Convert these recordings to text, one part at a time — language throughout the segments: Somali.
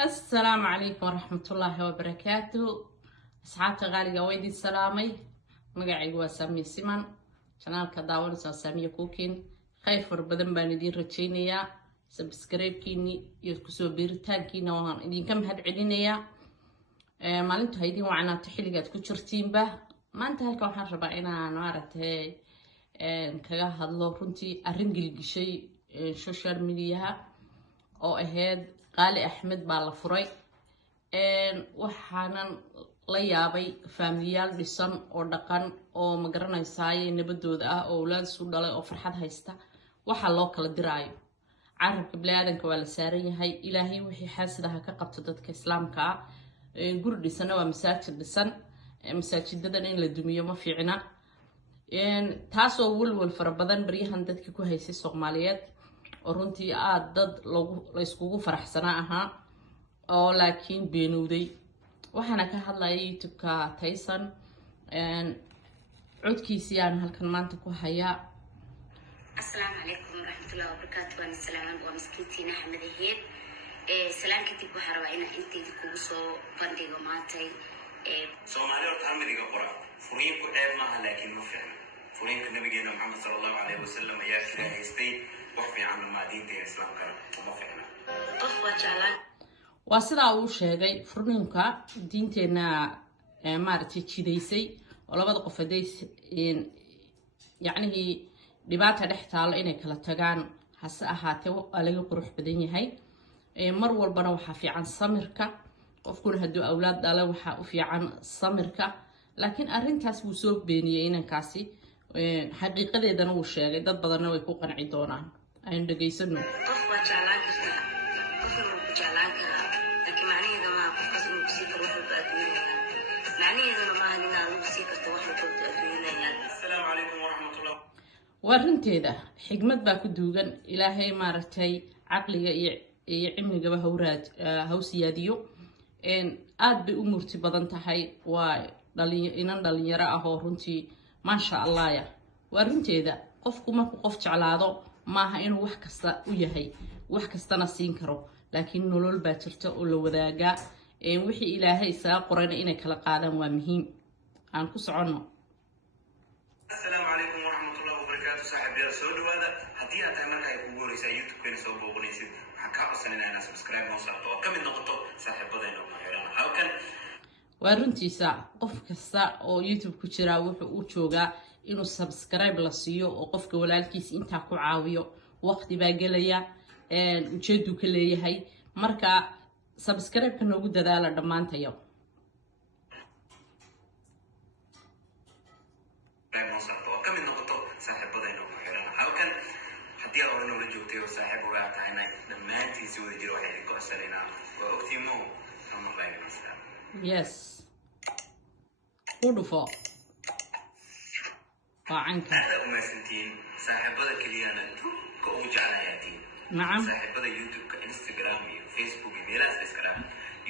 السلام عليكم ورحمة الله وبركاته. أصحابتي غالية ويدي السلامي مقاعي وسامي سيمان شنال كداون سامي كوكين خير فربدن باندين رتشينيا سبسكرايب كيني يكسو بيرتان كينا وهان إدين كم هاد علينيا مالنتو هيدين وعنا تحيليقات كوشرتين به ما انت هالكو حان ربعينا نوارت هاي كغا هادلو رنتي أرنجل شي سوشيال ميديا oo ahayd qaali axmed baa la furay waxaanan la yaabay faamiliyaal dhisan oo dhaqan oo ma garanaysaay nabadooda ah oo awlaad isu dhalay oo farxad haysta waxa loo kala diraayo carabka bilaadanka waa la saaran yahay ilaahay wixii xaasidaha ka qabto dadka islaamka ah guri dhisana waa masaajid dhisan masaajidadan in la dumiyo ma fiicna taasoo walwal fara badan baryahan dadka ku haysay Soomaaliyeed runtii aad dad la iskugu faraxsanaa ahaa oo laakiin beenowday waxaana ka hadlaya youtube-ka Tyson codkiisii aan halkan maanta ku hayaa. Assalaamu calaykum waraxmatullaahi wabarakaatuh. waan salaaman waa miskiintiina Axmed Aheed salaan kadib waxaan rabaa inaan inteeda kugu soo bandhigo maantay Soomaaliya horta hal mid iga qora furiinku ceeb maaha laakiin ma fiicna furiinka nabigeena Muhammad sallallahu alayhi wasallam ayaa kira haystay wax fiican ma diinta islaamka ma fiicna qof waa jeclaan waa sidaa uu sheegay furiinka diinteena maartay jidaysay oo labada qof haday yacni dhibaato dhex taalo inay kala tagaan hase ahaatee waa laga qurux badan yahay mar walbana waxa fiican samirka qofkuna hadduu awlaad dhalo waxa u fiican samirka laakiin arrintaas wuu soo beeniyay inankaasi xaqiiqadeedana uu sheegay dad badanna way ku qanci doonaan aynu dhageysano. qof waa jeclaan kartaa qofna wuu ku jeclaan karaa laakiin macnaheeda maaha qofkaas inuu kusii karo wuxuu adduunyanayaa macnaheeduna maaha inaad ugu sii karto wax walba adduunyanayaa. Assalaamu calaykum waraxmatullaah. waa runteeda xigmad baa ku duugan ilaahay maaragtay caqliga iyo cilmigaba hawsiyaadiyo aad bay u murti badan tahay waa inan dhalinyaro ah oo runtii maasha allah ya waa runteeda qofku markuu qof jeclaado maaha inuu wax kasta u yahay wax kastana siin karo laakiin nolol baa jirta oo la wadaagaa wixii ilaahay isaga qorayna inay kala qaadaan waa muhiim aan ku soconno. Assalaamu calaykum waraxmatullaahi wabarakaatuh. saaxiibayaal soo dhawaada haddii aad tahay marka ay kugu horeysaa youtube-keena soo booqanaysid waxaan kaa codsanaynaa inaad subscribe noo saarto oo ka mid noqoto saaxiibadeena ku xiran halkan. waa runtiisa qof kasta oo youtube ku jira wuxuu u joogaa inuu subscribe la siiyo oo qofka walaalkiis intaa ku caawiyo waqti baa gelaya ujeedu ka leeyahay marka subscribe-ka noogu dadaala dhammaantayo. haddii aad hore noola joogtay oo saaxiib ugaa tahayna dhammaantiisi wada jira waxay idinku codsanaynaa waa ogtiimo ama baaginaysaa. yes udhufo waa canka aada umahadsantihiin saaxiibada keliyana ka ugu jeclayaatiin nacam saaxiibada youtube-ka instagram iyo facebook iyo meelahaas iskaraam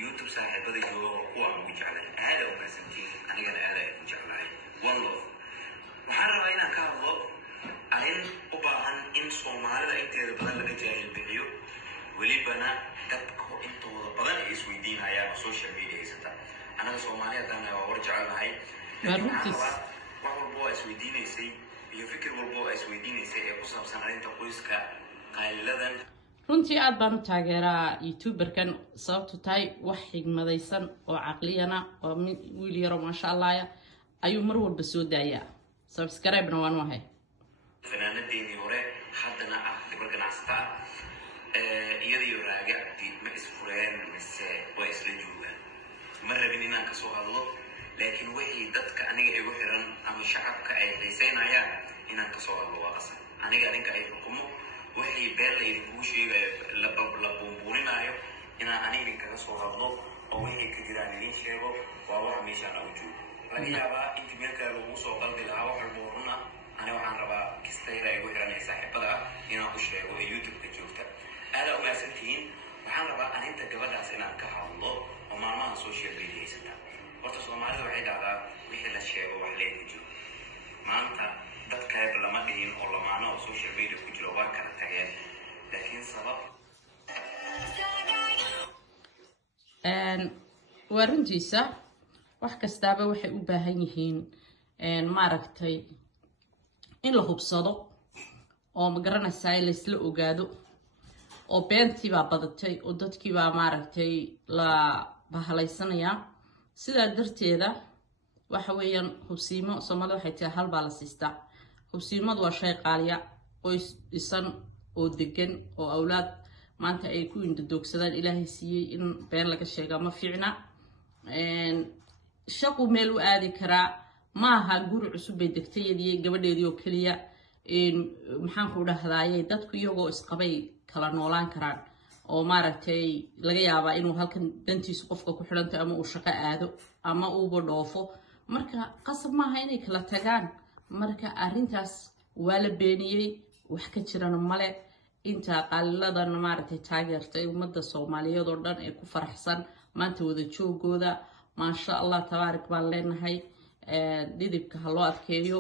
youtube saaxiibada jooga oo kuwa ugu jeclay aada umahadsantihiin anigana aada ay ku jeclahay one love. waxaan rabaa inaan ka hadlo arrin u baahan in Soomaalida inteeda badan laga jaahil bixiyo welibana dadka intooda badan ay isweydiinayaan social media haysata anaga Soomaaliyeed waa war jecelahay wax walba oo isweydiinaysay iyo fikir walba oo isweydiinaysay ee ku saabsan arrinta qoyska qayladan runtii aad baan u taageeraa youtuberkan sababtu tahay wax xigmadaysan oo caqliyana oo wiil yaro maasha allah ayuu mar walba soo daayaa subscribe-na waan wahay fanaanadeenii hore haddana ah gabar ganacsata iyadiyo raaga ma isfureen mise waa isla joogaan ma rabin inaan kasoo hadlo laakiin wixii dadka aniga igu xiran ama shacabka ay xiiseynayaan inaan kasoo hadlo waa qasab aniga adinka ay xukumo wixii been la idinkugu sheegayo la buunbuuninaayo inaan aniga idinkaga soo hadlo oo wixii ka jiraan idin sheego waa waxa meeshaan ugu joogo laga yaabaa intii meelkaa lagu soo qaldi lahaa wax walba runa أنا وحنا ربا كستيرة يقول أنا صاحب بدأ هنا وشيء ويوتيوب كجوكتا هذا أول سنتين وحنا ربا أنا أنت قبل عسنا كهالله وما ما سوشيال ميديا سنتا وتصل ما هذا واحد على مثل الشيء وحليه كجو ما أنت تذكر لما تين ولا ما أنا سوشيال ميديا كجو واقع تغير لكن سبب وارنتيسا wax kastaaba waxay u baahan yihiin maaragtay in la hubsado oo ma garanaysaa la isla ogaado oo beentii baa badatay oo dadkii baa maaragtay la bahalaysanaya sidaa darteeda waxa weeyaan hubsiimo Soomaalida waxay tahay hal baa la siistaa hubsiimadu waa shay qaaliya qoys dhisan oo degan oo awlaad maanta ay ku indhoogsadaan Ilaahay siiyay in been laga sheega ma fiicna shaqo meel u aadi karaa maaha guri cusub bay degtayadii gabadheedii oo kaliya maxaan ku dhahdaaye dadku iyagoo isqabay kala noolaan karaan oo maaragtay laga yaabaa inuu halkan dantiisu qofka ku xidhanto ama uu shaqo aado ama uu dhoofo marka qasab maaha inay kala tagaan marka arrintaas waa la beeniyay wax ka jirana male inta qaaliladan maaragtay taageertay ummadda Soomaaliyeed oo dhan ee ku faraxsan maanta wada joogooda ما شاء الله تبارك بالله هاي ديدبك هلو أذكيو